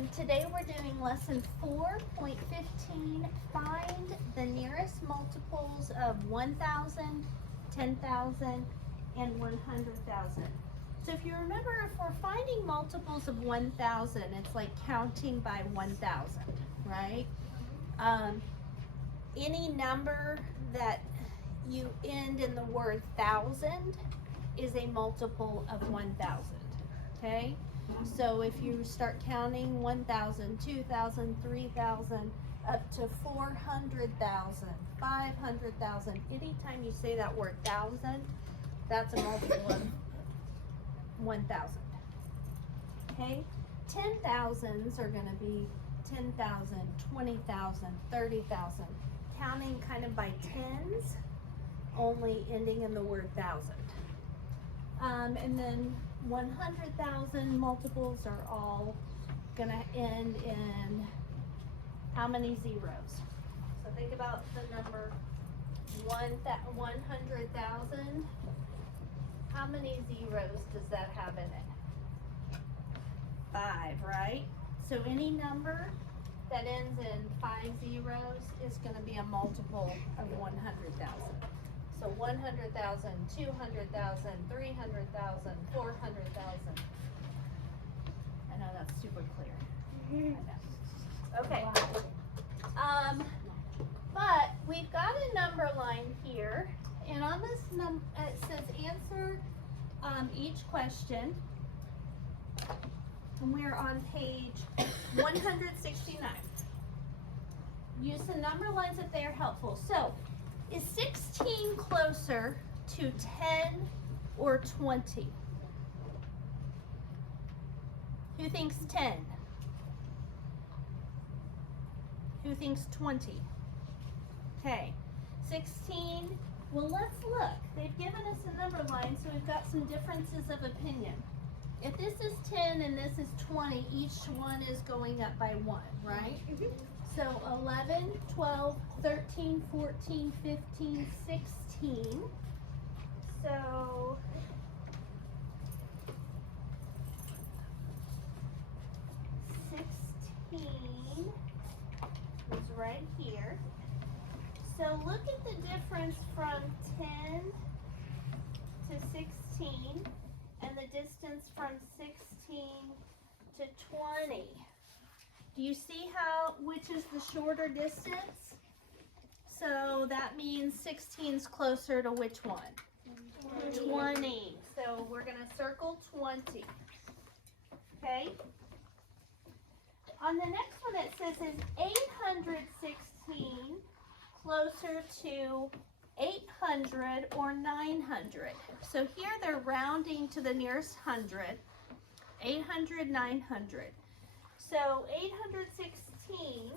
And today we're doing lesson 4.15, find the nearest multiples of 1,000, 10,000, and 100,000. So if you remember, if we're finding multiples of 1,000, it's like counting by 1,000, right? Any number that you end in the word thousand is a multiple of 1,000, okay? So if you start counting 1,000, 2,000, 3,000, up to 400,000, 500,000, anytime you say that word thousand, that's a multiple of 1,000. Okay? 10,000s are going to be 10,000, 20,000, 30,000, counting kind of by tens, only ending in the word thousand. And then 100,000 multiples are all gonna end in how many zeros? So think about the number 100,000. How many zeros does that have in it? 5, right? So any number that ends in 5 zeros is gonna be a multiple of 100,000. So 100,000, 200,000, 300,000, 400,000. I know that's super clear. I know. Okay. But we've got a number line here, and on this it says answer each question, and we're on page 169. Use the number lines if they are helpful. So, is 16 closer to 10 or 20? Who thinks 10? Who thinks 20? Okay, 16, well let's look. They've given us a number line, so we've got some differences of opinion. If this is 10 and this is 20, each one is going up by 1, right? So 11, 12, 13, 14, 15, 16. So is right here. So look at the difference from 10 to 16 and the distance from 16 to 20. Do you see which is the shorter distance? So that means 16 is closer to which one? 20. So we're going to circle 20. Okay? On the next one it says, is 816 closer to 800 or 900? So here they're rounding to the nearest hundred. 800, 900. So 816,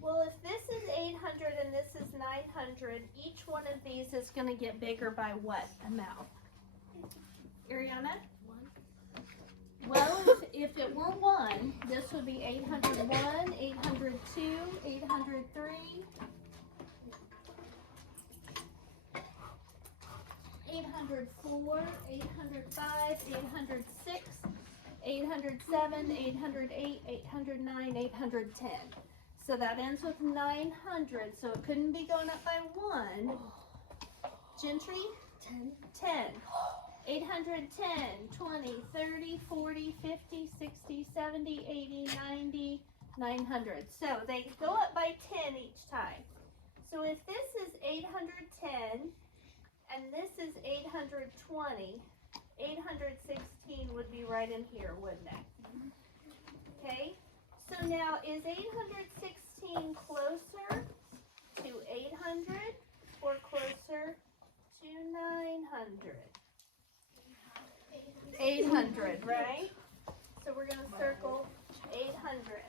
well, if this is 800 and this is 900, each one of these is going to get bigger by what amount? Ariana? 1. Well, if it were 1, this would be 801, 802, 803, 804, 805, 806, 807, 808, 809, 810. So that ends with 900. So it couldn't be going up by 1. Gentry? 10. 810, 20, 30, 40, 50, 60, 70, 80, 90, 900. So they go up by 10 each time. So if this is 810 and this is 820, 816 would be right in here, wouldn't it? Okay, so now is 816 closer to 800 or closer to 900? 800, right? So we're going to circle 800.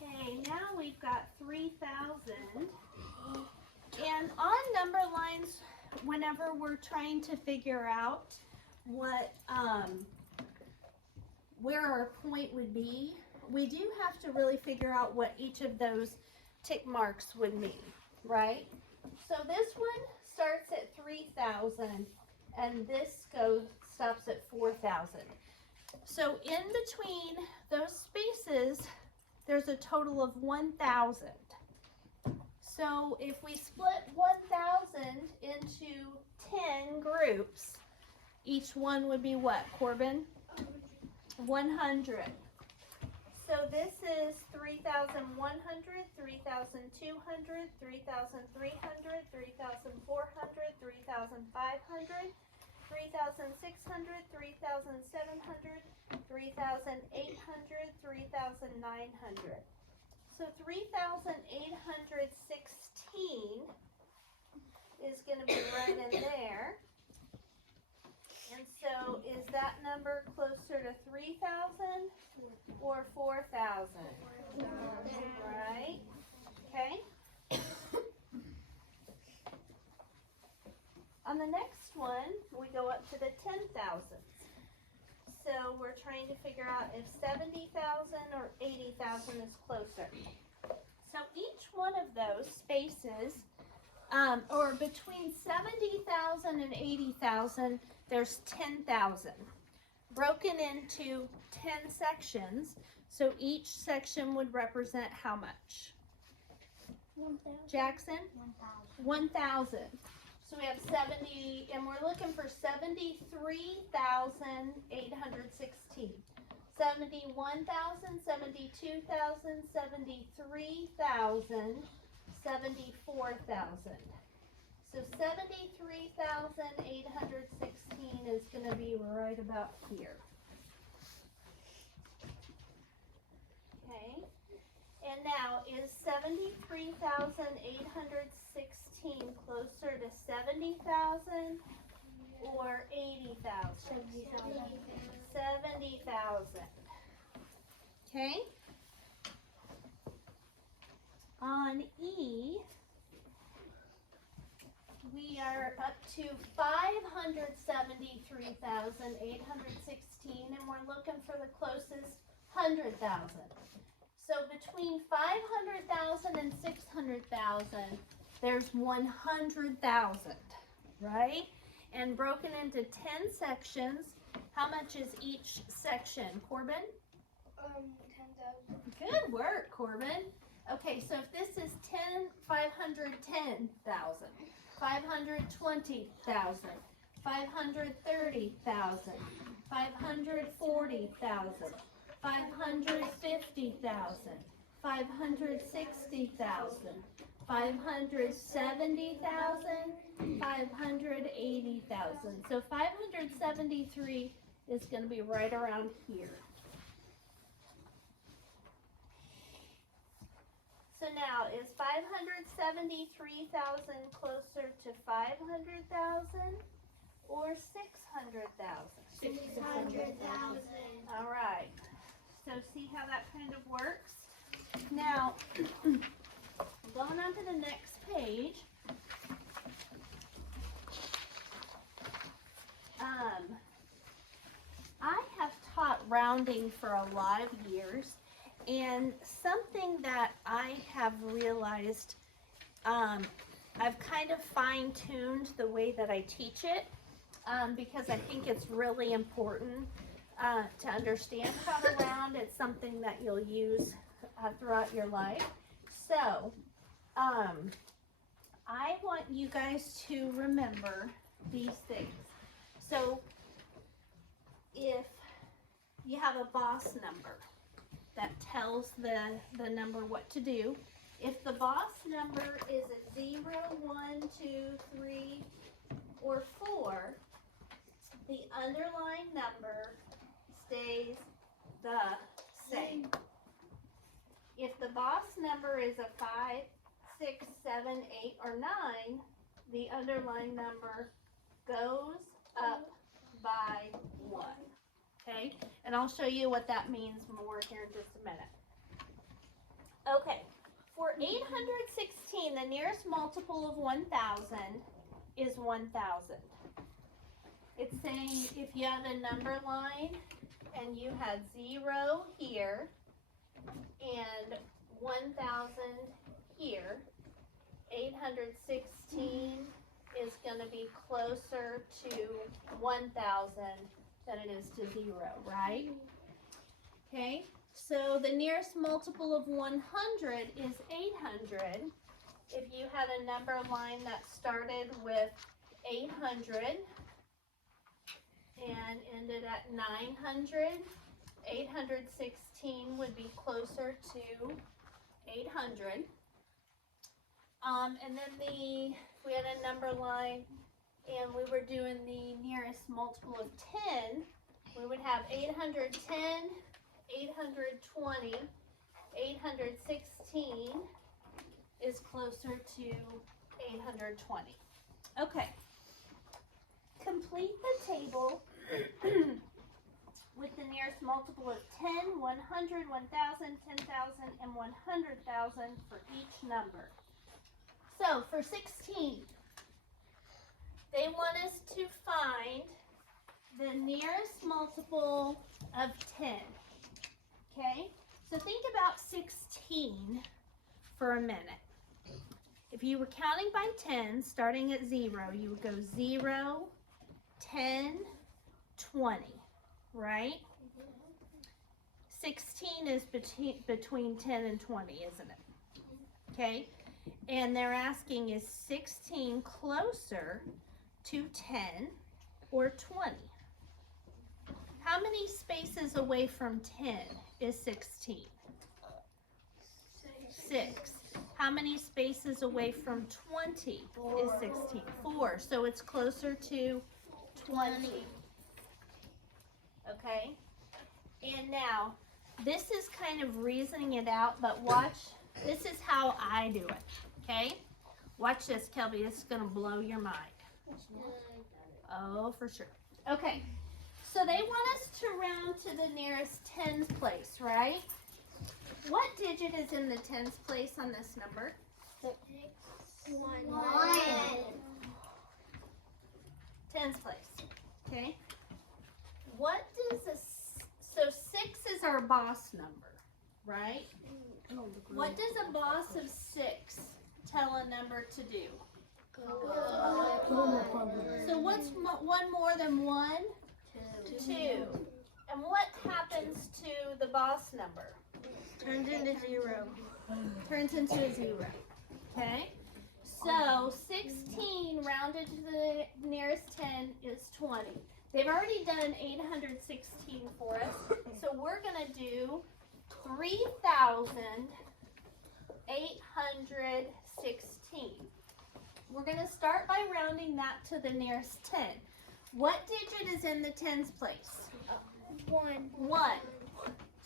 Okay, now we've got 3,000. And on number lines, whenever we're trying to figure out what where our point would be, we do have to really figure out what each of those tick marks would mean, right? So this one starts at 3,000 and this stops at 4,000. So in between those spaces, there's a total of 1,000. So if we split 1,000 into 10 groups, each one would be what, Corbin? 100. So this is 3,100, 3,200, 3,300, 3,400, 3,500, 3,600, 3,700, 3,800, 3,900. So 3,816 is going to be right in there. And so is that number closer to 3,000 or 4,000? Right? Okay. On the next one, we go up to the 10,000s. So we're trying to figure out if 70,000 or 80,000 is closer. So each one of those spaces, or between 70,000 and 80,000, there's 10,000. Broken into 10 sections, so each section would represent how much? 1,000. Jackson? 1,000. 1,000. So we have 70, and we're looking for 73,816. 71,000, 72,000, 73,000, 74,000. So 73,816 is going to be right about here. Okay. And now, is 73,816 closer to 70,000 or 80,000? 70,000. Okay. On E, we are up to 573,816, and we're looking for the closest 100,000. So between 500,000 and 600,000, there's 100,000, right? And broken into 10 sections. How much is each section, Corbin? 10,000. Good work, Corbin. Okay, so if this is 10, 510,000, 520,000, 530,000, 540,000, 550,000, 560,000, 570,000, 580,000. So 573 is going to be right around here. So now, is 573,000 closer to 500,000 or 600,000? 600,000. All right. So see how that kind of works? Now, going on to the next page. I have taught rounding for a lot of years, and something that I have realized, I've kind of fine-tuned the way that I teach it, because I think it's really important to understand how to round. It's something that you'll use throughout your life. So, I want you guys to remember these things. So, if you have a boss number that tells the number what to do, if the boss number is a 0, 1, 2, 3, or 4, the underlying number stays the same. If the boss number is a 5, 6, 7, 8, or 9, the underlying number goes up by 1. Okay? And I'll show you what that means more here in just a minute. Okay. For 816, the nearest multiple of 1,000 is 1,000. It's saying if you have a number line and you had 0 here and 1,000 here, 816 is going to be closer to 1,000 than it is to 0, right? Okay, so the nearest multiple of 100 is 800. If you had a number line that started with 800 and ended at 900, 816 would be closer to 800. And then if we had a number line and we were doing the nearest multiple of 10, we would have 810, 820, 816 is closer to 820. Okay. Complete the table with the nearest multiple of 10, 100, 1,000, 10,000, and 100,000 for each number. So for 16, they want us to find the nearest multiple of 10. Okay? So think about 16 for a minute. If you were counting by 10, starting at 0, you would go 0, 10, 20, right? 16 is between 10 and 20, isn't it? Okay? And they're asking, is 16 closer to 10 or 20? How many spaces away from 10 is 16? 6. How many spaces away from 20 is 16? 4. So it's closer to 20. Okay? And now, this is kind of reasoning it out, but watch. This is how I do it. Okay? Watch this, Kelby. This is going to blow your mind. Oh, for sure. Okay. So they want us to round to the nearest tens place, right? What digit is in the tens place on this number? 1. Tens place. Okay. What does so 6 is our boss number, right? What does a boss of 6 tell a number to do? So what's one more than 1? 2. And what happens to the boss number? Turns into 0. Turns into a 0. Okay? So 16 rounded to the nearest 10 is 20. They've already done 816 for us. So we're going to do 3,816. We're going to start by rounding that to the nearest 10. What digit is in the tens place? 1. 1.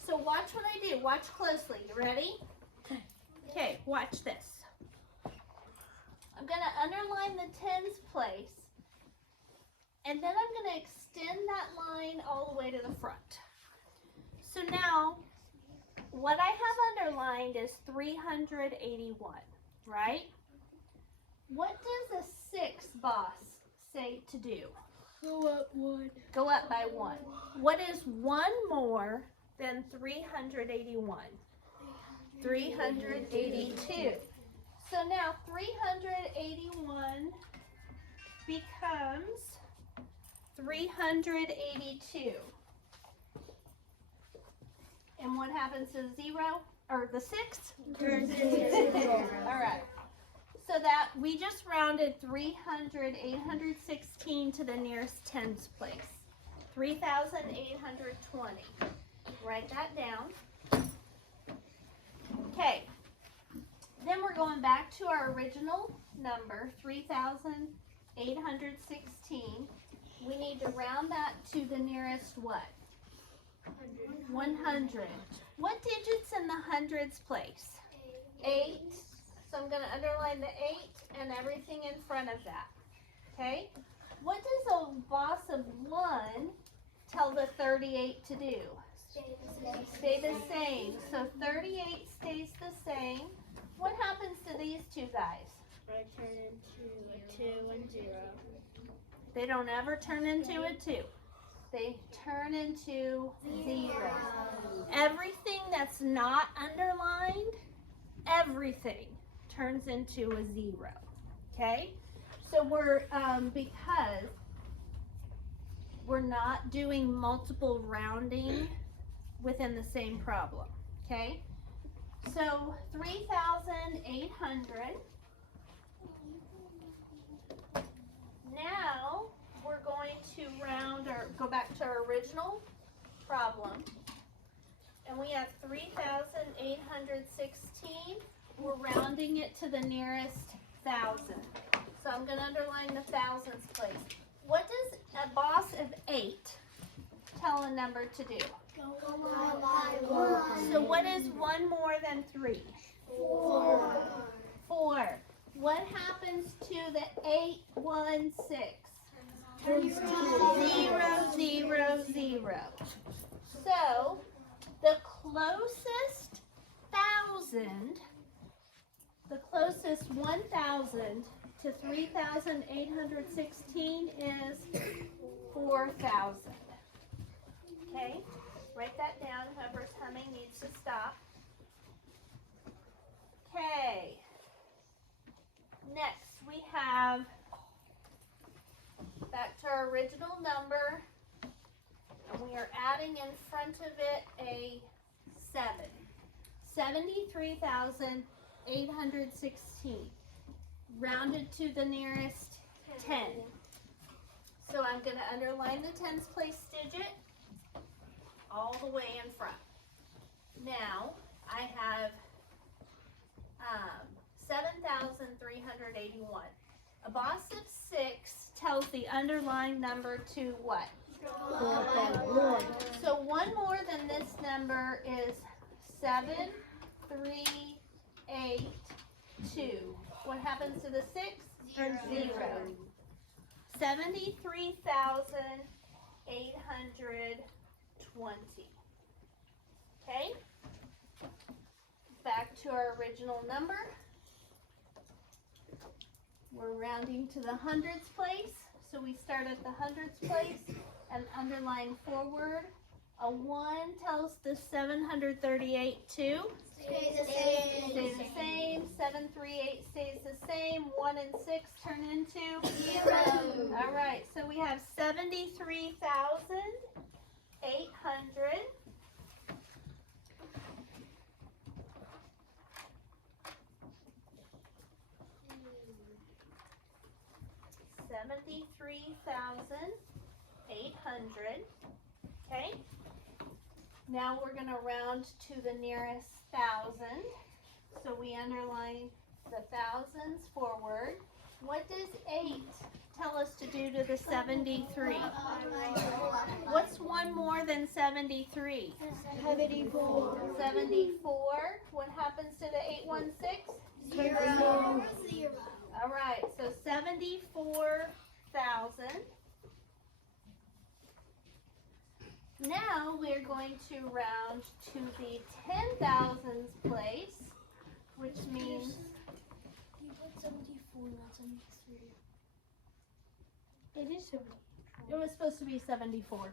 So watch what I do. Watch closely. You ready? Okay, watch this. I'm going to underline the tens place. And then I'm going to extend that line all the way to the front. So now, what I have underlined is 381, right? What does a 6 boss say to do? Go up 1. Go up by 1. What is 1 more than 381? 382. So now 381 becomes 382. And what happens to the 0? Or the 6? Turns into 0. All right. So that we just rounded 816 to the nearest tens place. 3,820. Write that down. Okay. Then we're going back to our original number, 3,816. We need to round that to the nearest what? 100. What digit's in the hundreds place? 8. So I'm going to underline the 8 and everything in front of that. Okay? What does a boss of 1 tell the 38 to do? Stay the same. So 38 stays the same. What happens to these two guys? I turn into a 2 and 0. They don't ever turn into a 2. They turn into 0. Everything that's not underlined, everything turns into a 0. Okay? So we're, because we're not doing multiple rounding within the same problem, okay? So 3,800. Now we're going to round or go back to our original problem. And we have 3,816. We're rounding it to the nearest thousand. So I'm going to underline the thousands place. What does a boss of 8 tell a number to do? So what is 1 more than 3? 4. What happens to the 816? Turns to 0, 0, 0. So the closest 1,000 to 3,816 is 4,000. Okay, write that down. Whoever's humming needs to stop. Okay. Next, we have back to our original number, and we are adding in front of it a 7. 73,816. Rounded to the nearest 10. So I'm going to underline the tens place digit all the way in front. Now I have 7,381. A boss of 6 tells the underlying number to what? So 1 more than this number is 7,382. What happens to the 6? 0. 73,820. Okay? Back to our original number. We're rounding to the hundreds place. So we start at the hundreds place and underline forward. A 1 tells the 738 to Stay the stay the same. 738 stays the same. 1 and 6 turn into 0. All right, so we have 73,800. $73,800. Okay. Now we're going to round to the nearest thousand. So we underline the thousands forward. What does 8 tell us to do to the 73? What's 1 more than 73? 74. 74. What happens to the 816? 0. All right, so 74,000. Now we're going to round to the 10,000s place, which means You put 74, not 73. it is 74. It was supposed to be 74.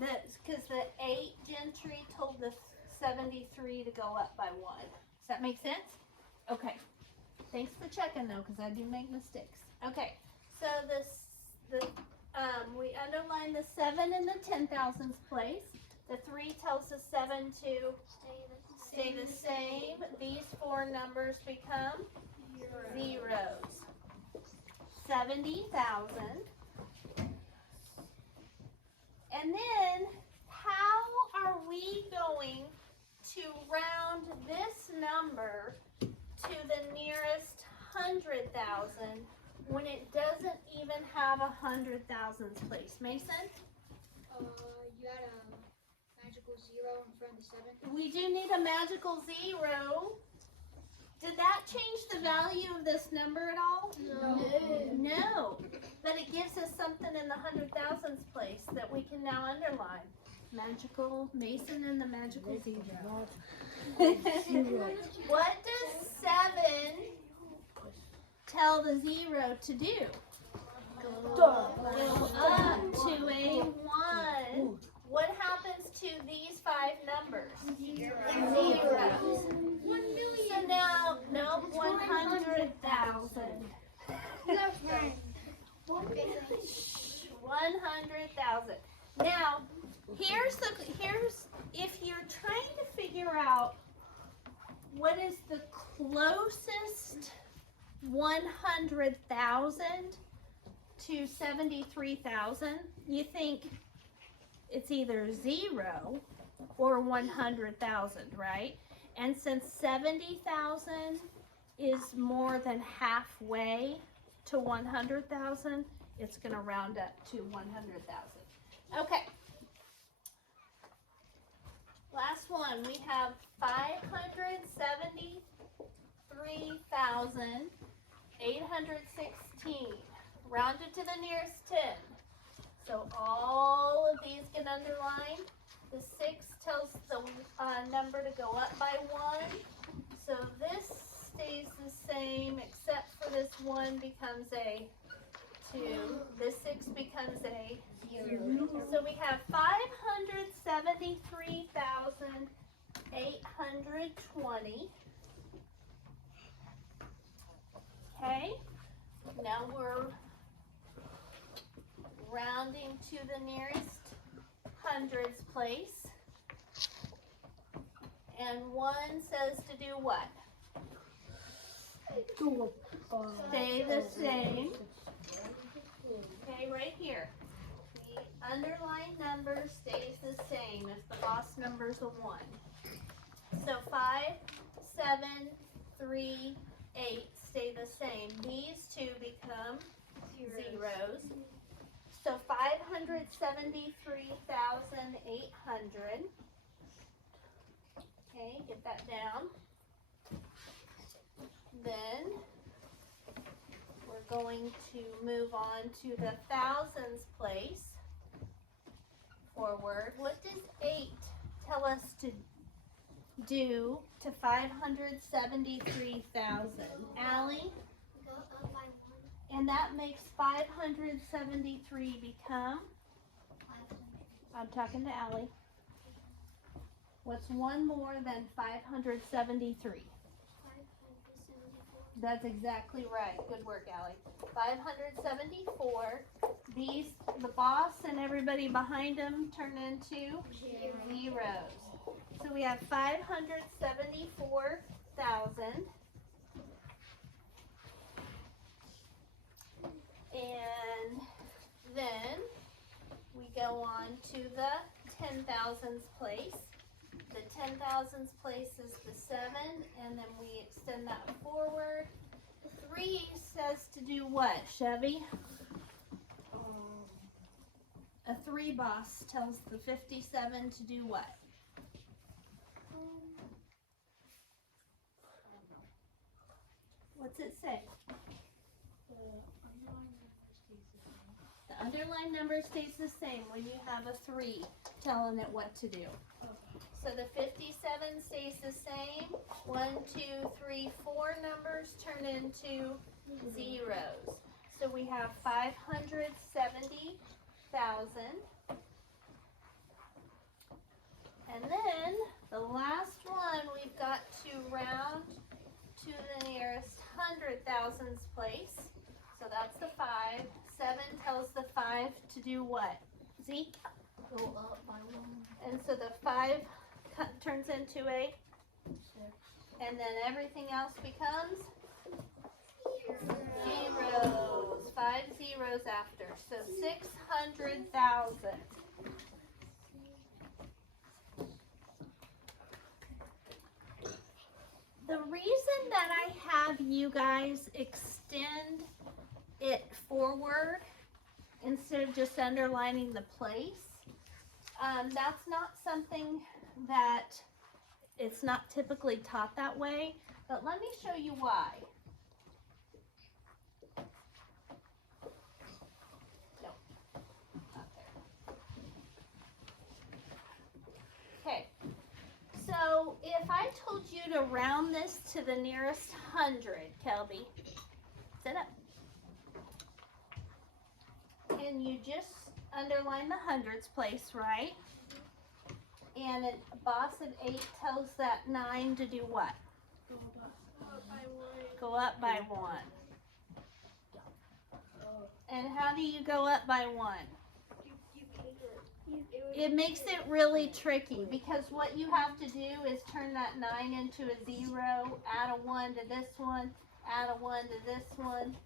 That's because the 8 gentry told the 73 to go up by 1. Does that make sense? Okay. Thanks for checking though, because I do make mistakes. Okay. So we underline the 7 in the 10,000s place. The 3 tells the 7 to stay the same. These 4 numbers become zeros. 70,000. And then, how are we going to round this number to the nearest 100,000 when it doesn't even have a 100,000s place? Mason? You had a magical 0 in front of the 7. We do need a magical 0. Did that change the value of this number at all? No. But it gives us something in the 100,000s place that we can now underline. Magical Mason and the magical 0. What does 7 tell the 0 to do? Go up to a 1. What happens to these 5 numbers? Zeros. 1 million. So now, no, 100,000. 1 100,000. Now, here's if you're trying to figure out what is the closest 100,000 to 73,000, you think it's either 0 or 100,000, right? And since 70,000 is more than halfway to 100,000, it's going to round up to 100,000. Okay. Last one, we have 573,816. Rounded to the nearest 10. So all of these get underlined. The 6 tells the number to go up by 1. So this stays the same, except for this 1 becomes a 2. This 6 becomes a 0. So we have 573,820. Okay, now we're rounding to the nearest hundreds place. And 1 says to do what? Stay the same. Okay, right here. The underlined number stays the same if the boss number's a 1. So 5, 7, 3, 8 stay the same. These two become zeros. So 573,800. Okay, get that down. Then we're going to move on to the thousands place forward. What does 8 tell us to do to 573,000? Allie? Go up by 1. And that makes 573 become? 500. I'm talking to Allie. What's 1 more than 573? 574. That's exactly right. Good work, Allie. 574. These, the boss and everybody behind him turn into zeros. So we have 574,000. And then we go on to the 10,000s place. The 10,000s place is the 7, and then we extend that forward. 3 says to do what, Chevy? A 3 boss tells the 57 to do what? What's it say? The underlined number stays the same when you have a 3 telling it what to do. So the 57 stays the same. 1, 2, 3, 4 numbers turn into zeros. So we have 570,000. And then the last one, we've got to round to the nearest 100,000s place. So that's the 5. 7 tells the 5 to do what? Zeke? Go up by 1. And so the 5 turns into a 6. And then everything else becomes zeros. 5 zeros after. So 600,000. The reason that I have you guys extend it forward instead of just underlining the place, that's not something that it's not typically taught that way, but let me show you why. No, not there. Okay, so if I told you to round this to the nearest 100, Kelby, sit up. And you just underline the hundreds place, right? And a boss of 8 tells that 9 to do what? Go up by 1. And how do you go up by 1? It makes it really tricky because what you have to do is turn that 9 into a 0, add a 1 to this one, add a 1 to this one.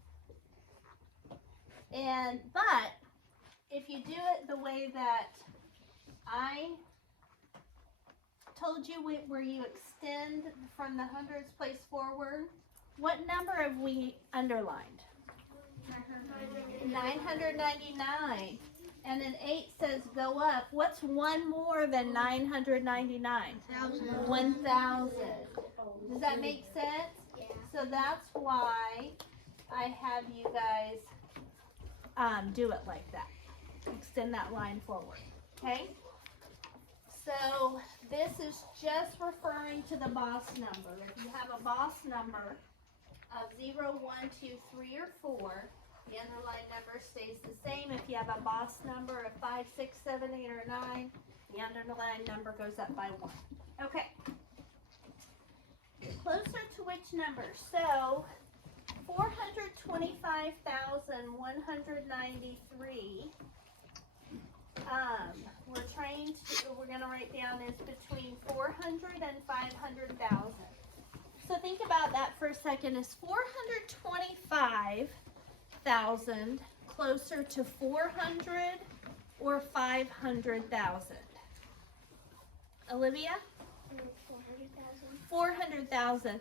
But if you do it the way that I told you, where you extend from the hundreds place forward, what number have we underlined? 999. And an 8 says go up. What's one more than 999? 1,000. Does that make sense? Yeah. So that's why I have you guys do it like that. Extend that line forward. Okay? So this is just referring to the boss number. If you have a boss number of 0, 1, 2, 3, or 4, the underlying number stays the same. If you have a boss number of 5, 6, 7, 8, or 9, the underlying number goes up by 1. Okay. Closer to which number? So 425,193. We're going to write down is between 400 and 500,000. So think about that for a second. Is 425,000 closer to 400 or 500,000? Olivia? 400,000. 400,000.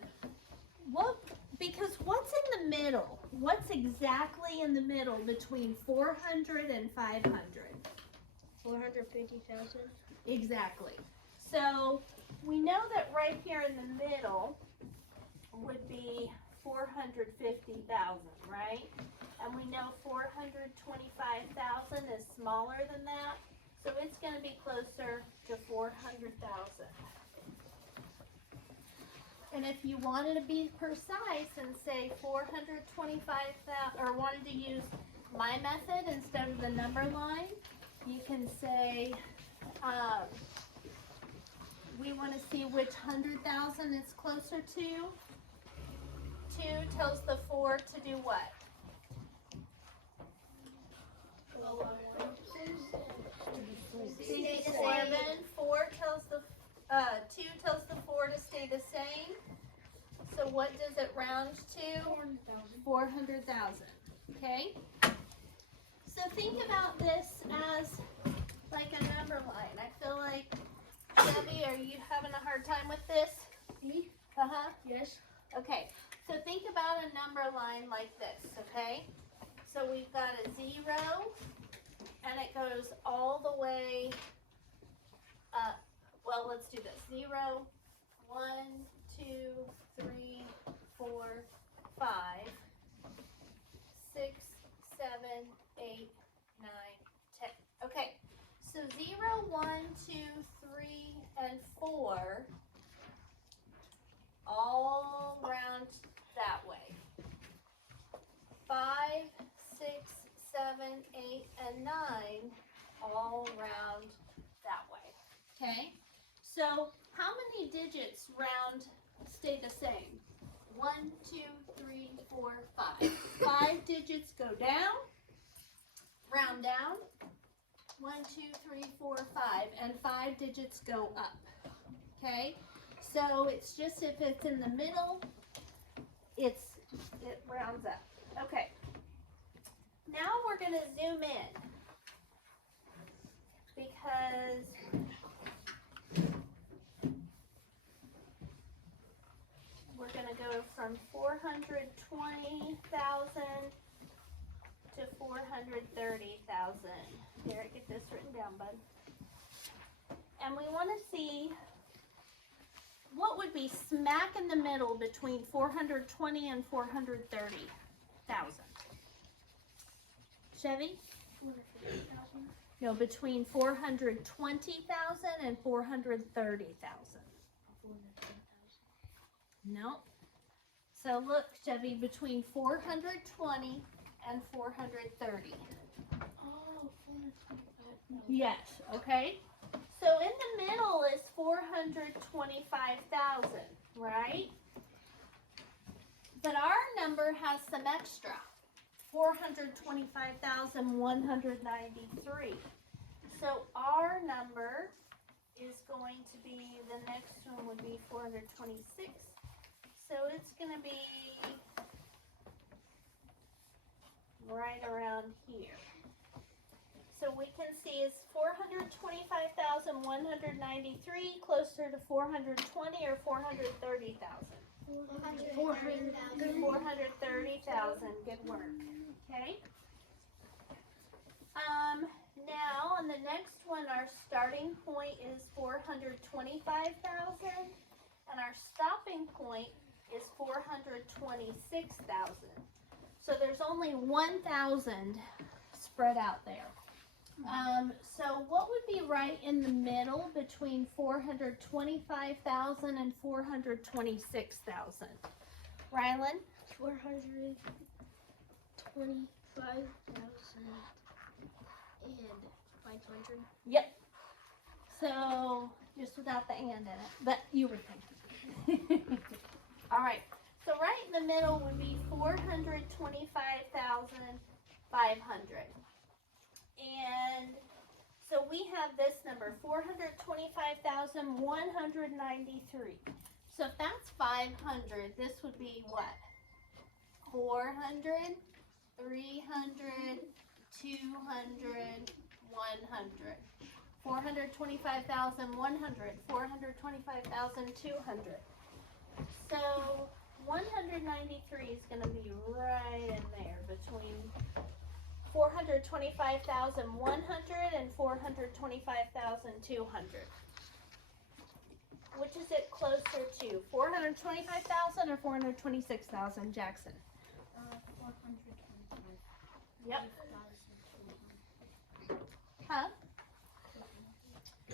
What? Because what's in the middle? What's exactly in the middle between 400 and 500? 450,000. Exactly. So we know that right here in the middle would be 450,000, right? And we know 425,000 is smaller than that, so it's going to be closer to 400,000. And if you wanted to be precise and say 425,000, or wanted to use my method instead of the number line, you can say, we want to see which 100,000 is closer to. 2 tells the 4 to do what? 7. 4 tells the 2 tells the 4 to stay the same. So what does it round to? 400,000. Okay. So think about this as like a number line. I feel like, Debbie, are you having a hard time with this? Me? Yes. Okay. So think about a number line like this, okay? So we've got a 0, and it goes all the way up. Well, let's do this. 0, 1, 2, 3, 4, 5, 6, 7, 8, 9, 10. Okay. So 0, 1, 2, 3, and 4 all round that way. 5, 6, 7, 8, and 9 all round that way. Okay? So how many digits stay the same? 1, 2, 3, 4, 5. 5 digits go down, round down. 1, 2, 3, 4, 5, and 5 digits go up. Okay? So it's just if it's in the middle, it rounds up. Okay. Now we're going to zoom in because we're going to go from 420,000 to 430,000. Here, get this written down, bud. And we want to see what would be smack in the middle between 420 and 430,000. Chevy? 450,000. No, between 420,000 and 430,000. 410,000. No. So look, Chevy, between 420 and 430. Oh, 425,000. Yes, okay. So in the middle is 425,000, right? But our number has some extra, 425,193. So our number is going to be, the next one would be 426. So it's gonna be right around here. So we can see is 425,193 closer to 420 or 430,000? 430,000, good work, okay? Now on the next one, our starting point is 425,000 and our stopping point is 426,000. So there's only 1,000 spread out there. So what would be right in the middle between 425,000 and 426,000? Rylan? 425,000 and 500. Yep. So just without the and in it, but you were thinking. All right. So right in the middle would be 425,500. And so we have this number, 425,193. So if that's 500, this would be what? 400, 300, 200, 100. 425,100, 425,200. So 193 is going to be right in there between 425,100 and 425,200. Which is it closer to? 425,000 or 426,000, Jackson? 425. Yep. Huh?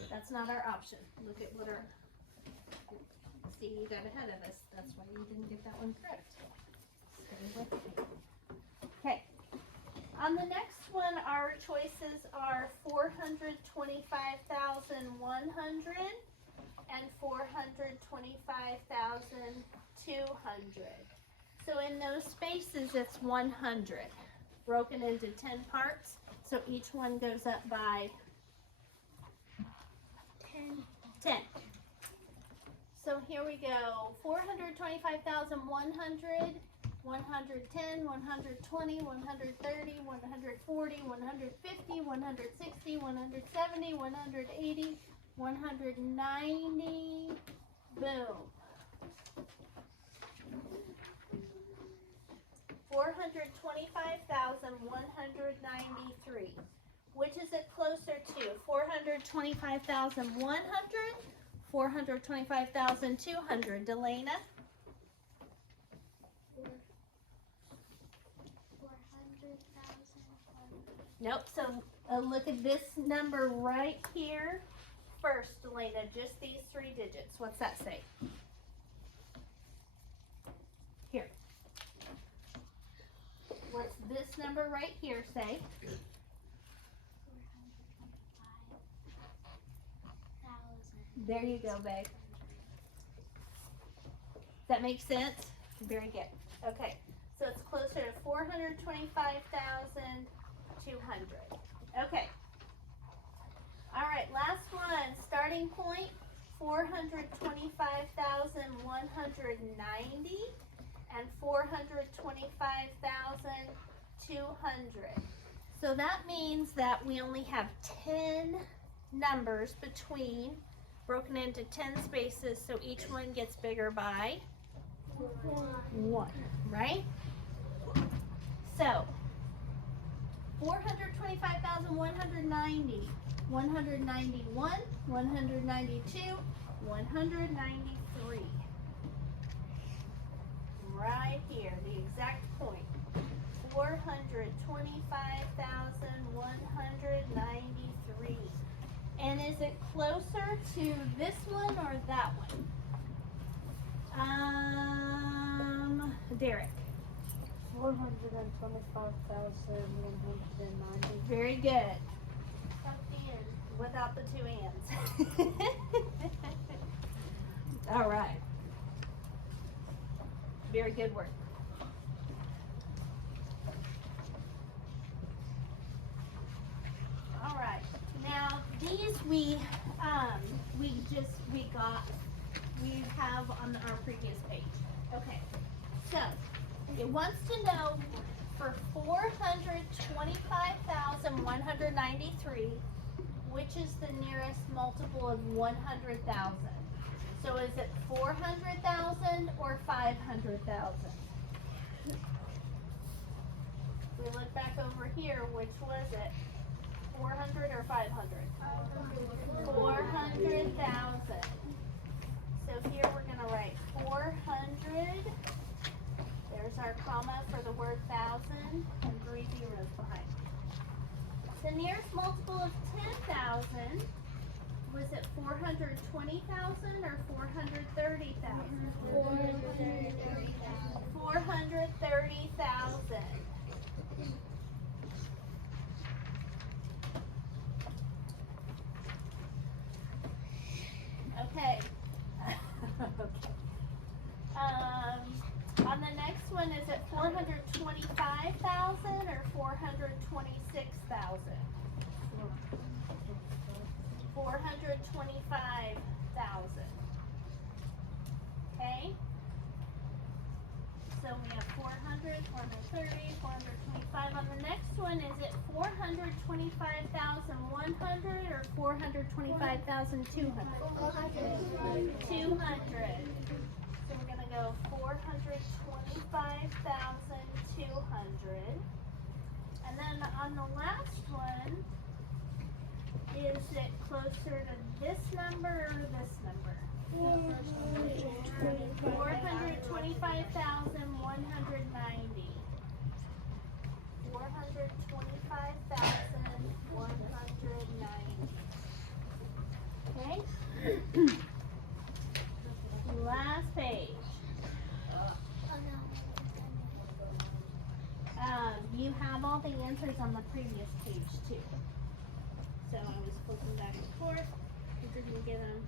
That's not our option. Look at what our, see, you got ahead of us. That's why you didn't get that one correct. Stay with me. Okay. On the next one, our choices are 425,100 and 425,200. So in those spaces, it's 100, broken into 10 parts. So each one goes up by 10. So here we go. 425,100, 110, 120, 130, 140, 150, 160, 170, 180, 190. Boom. 425,193. Which is it closer to? 425,100, 425,200. Delana? 400,000. Nope. So look at this number right here. First, Delana, just these 3 digits. What's that say? Here. What's this number right here say? 425,000. There you go, babe. Does that make sense? Very good. Okay, so it's closer to 425,200. Okay. All right, last one. Starting point, 425,190 and 425,200. So that means that we only have 10 numbers between, broken into 10 spaces, so each one gets bigger by 1, right? So 425,190, 191, 192, 193. Right here, the exact point. 425,193. And is it closer to this one or that one? Derek. 425,190. Very good. Without the 2 ands. All right. Very good work. All right. Now, these we have on our previous page. Okay, so it wants to know for 425,193, which is the nearest multiple of 100,000. So is it 400,000 or 500,000? We look back over here, which was it? 400 or 500? 400,000. So here we're going to write 400. There's our comma for the word thousand and 3 zeros behind. The nearest multiple of 10,000, was it 420,000 or 430,000? 430,000. 430,000. Okay. Okay. On the next one, is it 425,000 or 426,000? 425,000. Okay? So we have 400, 430, 425. On the next one, is it 425,100 or 425,200? 200. So we're going to go 425,200. And then on the last one, is it closer to this number or this number? 425,190. 425,190. Okay? Last page. You have all the answers on the previous page too. So I was flipping back and forth. You didn't get them.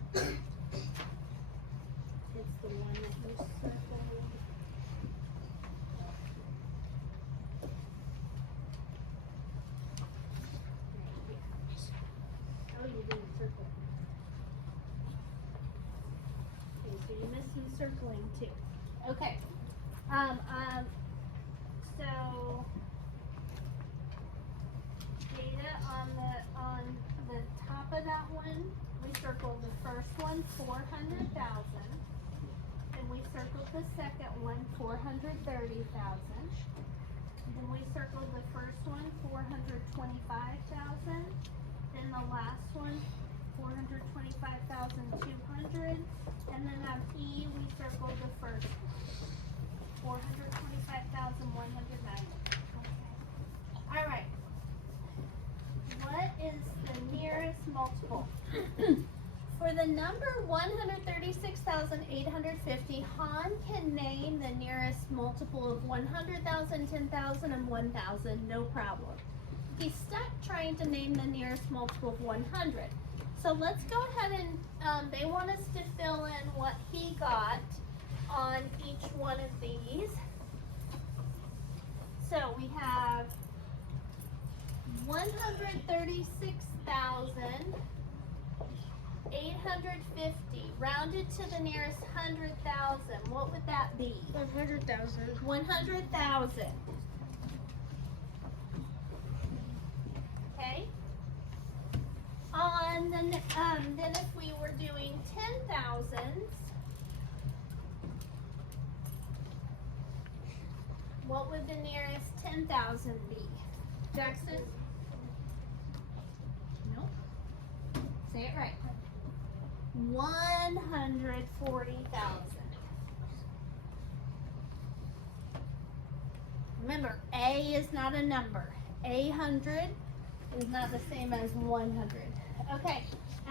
It's the one that you circled. Oh, you didn't circle. Okay, so you missed some circling too. Okay. So data on the top of that one, we circled the first one, 400,000. And we circled the second one, 430,000. Then we circled the first one, 425,000. Then the last one, 425,200. And then on E, we circled the first one, 425,190. All right. What is the nearest multiple? For the number 136,850, Han can name the nearest multiple of 100,000, 10,000, and 1,000, no problem. He's stuck trying to name the nearest multiple of 100. So let's go ahead and, they want us to fill in what he got on each one of these. So we have 136,850 rounded to the nearest 100,000. What would that be? 100,000. 100,000. Okay. On the then if we were doing 10,000s, what would the nearest 10,000 be? Jackson? Nope. Say it right. 140,000. Remember, A is not a number. 100 is not the same as 100. Okay,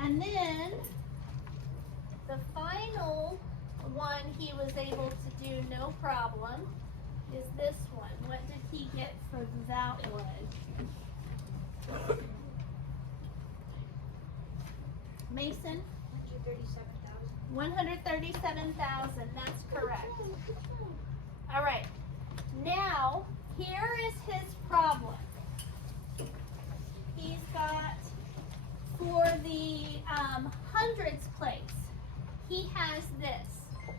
and then the final one he was able to do no problem is this one. What did he get for that one? Mason? 137,000. 137,000, that's correct. All right, now here is his problem. He's got for the hundreds place, he has this.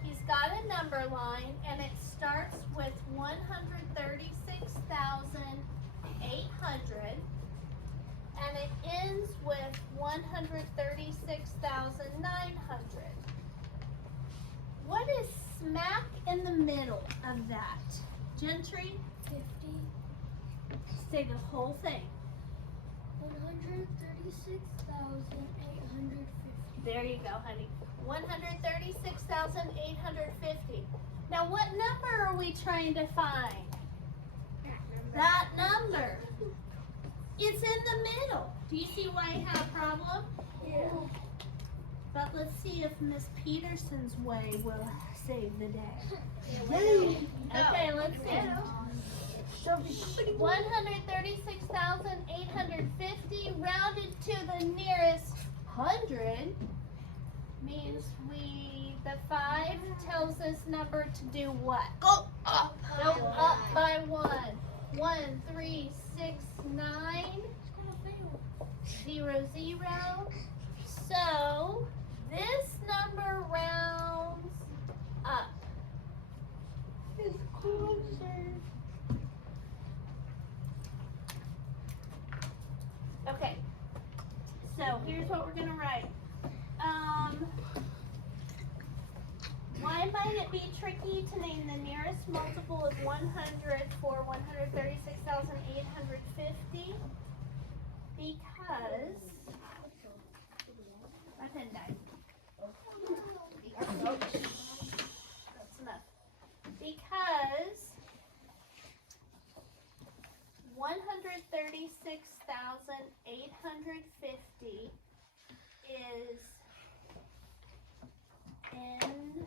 He's got a number line and it starts with 136,800 and it ends with 136,900. What is smack in the middle of that? Gentry, 50. say the whole thing. 136,850. There you go, honey. 136,850. Now what number are we trying to find? That number. It's in the middle. Do you see why I have a problem? Yeah. But let's see if Miss Peterson's way will save the day. Okay, let's see. 136,850 rounded to the nearest 100 means the 5 tells this number to do what? Go up. Go up by 1. 1, 3, 6, 9, 0, 0. So this number rounds up. It's closer. Okay, so here's what we're gonna write. Why might it be tricky to name the nearest multiple of 100 for 136,850? Because my pen died. That's enough. Because 136,850 is in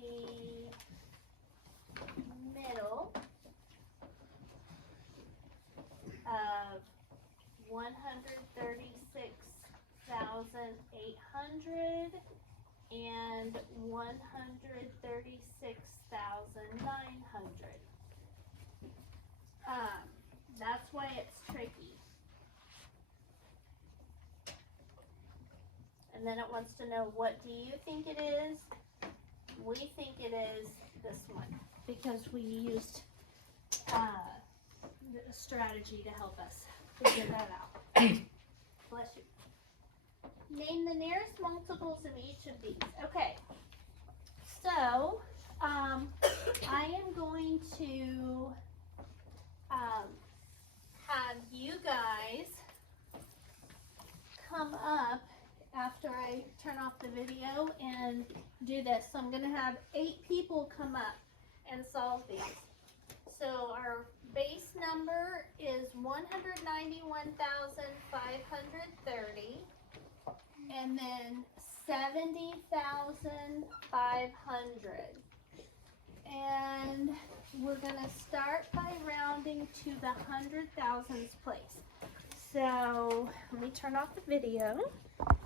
the middle of 136,800 and 136,900. That's why it's tricky. And then it wants to know, what do you think it is? We think it is this one because we used a strategy to help us figure that out. Bless you. Name the nearest multiples of each of these. Okay. So, I am going to have you guys come up after I turn off the video and do this. So I'm going to have 8 people come up and solve these. So our base number is 191,530 and then 70,500. And we're going to start by rounding to the 100,000s place. So let me turn off the video